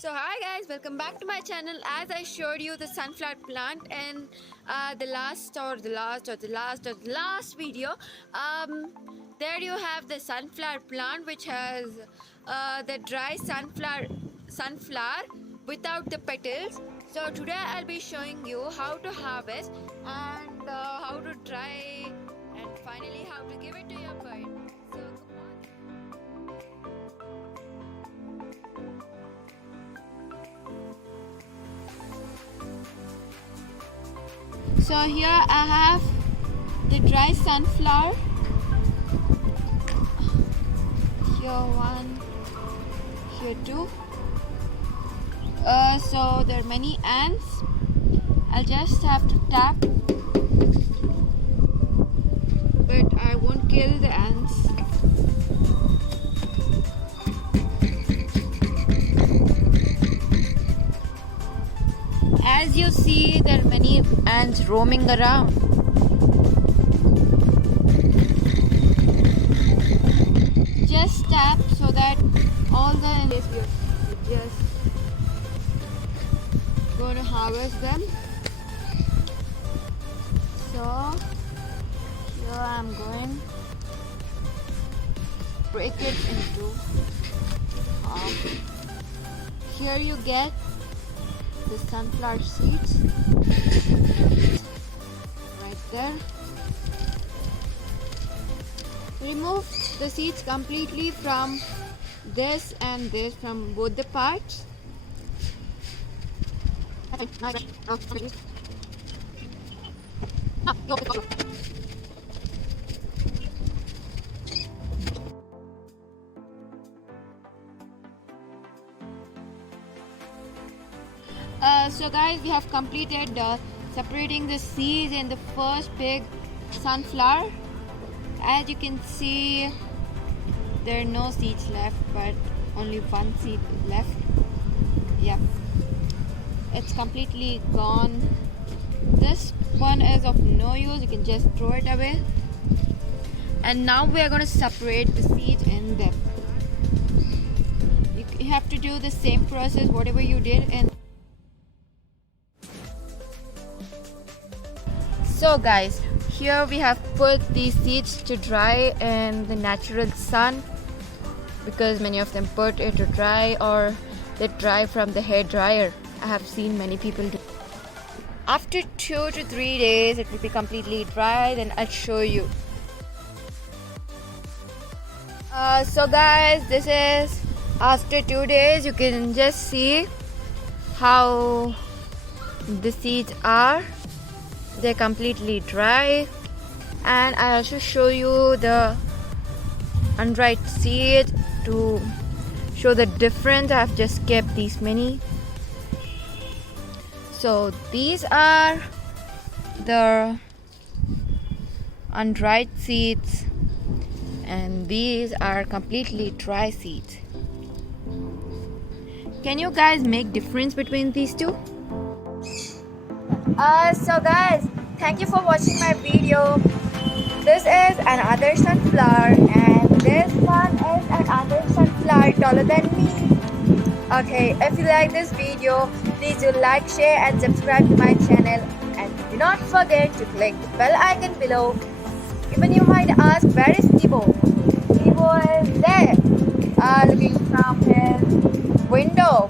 So hi guys, welcome back to my channel. As I showed you the sunflower plant in the last video, there you have the sunflower plant which has the dry sunflower without the petals. So today I'll be showing you how to harvest and how to dry and finally how to give it to your bird. So come on. So here I have the dry sunflower. Here one, here two. So there are many ants. I'll just have to tap, but I won't kill the ants. As you see, there are many ants roaming around. Just tap so that all the ants we're just going to harvest them. So here I'm going break it into half. Here you get the sunflower seeds right there. Remove the seeds completely from this and this, from both the parts. So guys, we have completed separating the seeds in the first big sunflower. As you can see, there are no seeds left, but only one seed left. Yep, it's completely gone. This one is of no use, you can just throw it away. And now we are going to separate the seeds in them. You have to do the same process whatever you did in. So guys, here we have put these seeds to dry in the natural sun, because many of them put it to dry, or they dry from the hair dryer. I have seen many people do. After 2 to 3 days it will be completely dry, then I'll show you. So guys, this is after 2 days. You can just see how the seeds are. They're completely dry, and I also show you the undried seed to show the difference. I've just kept these many. So these are the undried seeds, and these are completely dry seeds. Can you guys make difference between these two? So guys, thank you for watching my video. This is another sunflower, and this one is another sunflower taller than me. Okay, if you like this video, please do like, share and subscribe to my channel, and do not forget to click the bell icon below. Even you might ask, where is Tibo? Tibo is there, looking from his window.